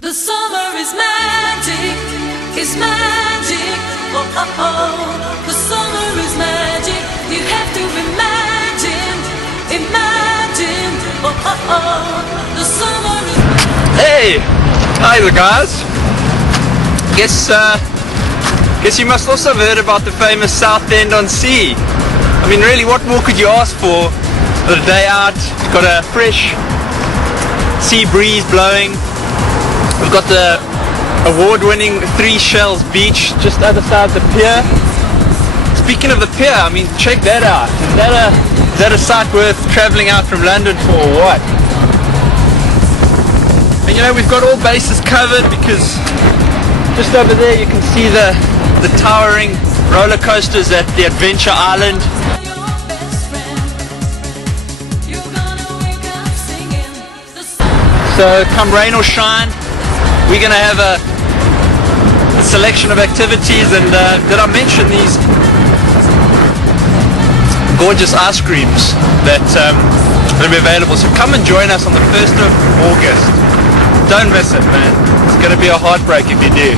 The summer is magic, it's magic, oh oh oh. The summer is magic, you have to imagine, imagine, oh oh oh. The summer is magic. Hey! Hi there guys! Guess you must also have heard about the famous Southend on Sea. I mean really, what more could you ask for? The day out, you've got a fresh sea breeze blowing. We've got the award-winning Three Shells Beach just other side the pier. Speaking of the pier, I mean, check that out. Is that a sight worth travelling out from London for or what? And you know, we've got all bases covered because just over there you can see the towering roller coasters at the Adventure Island. So come rain or shine, we're going to have a selection of activities, and did I mention these gorgeous ice creams that will be available? So come and join us on the 1st of August. Don't miss it, man. It's going to be a heartbreak if you do.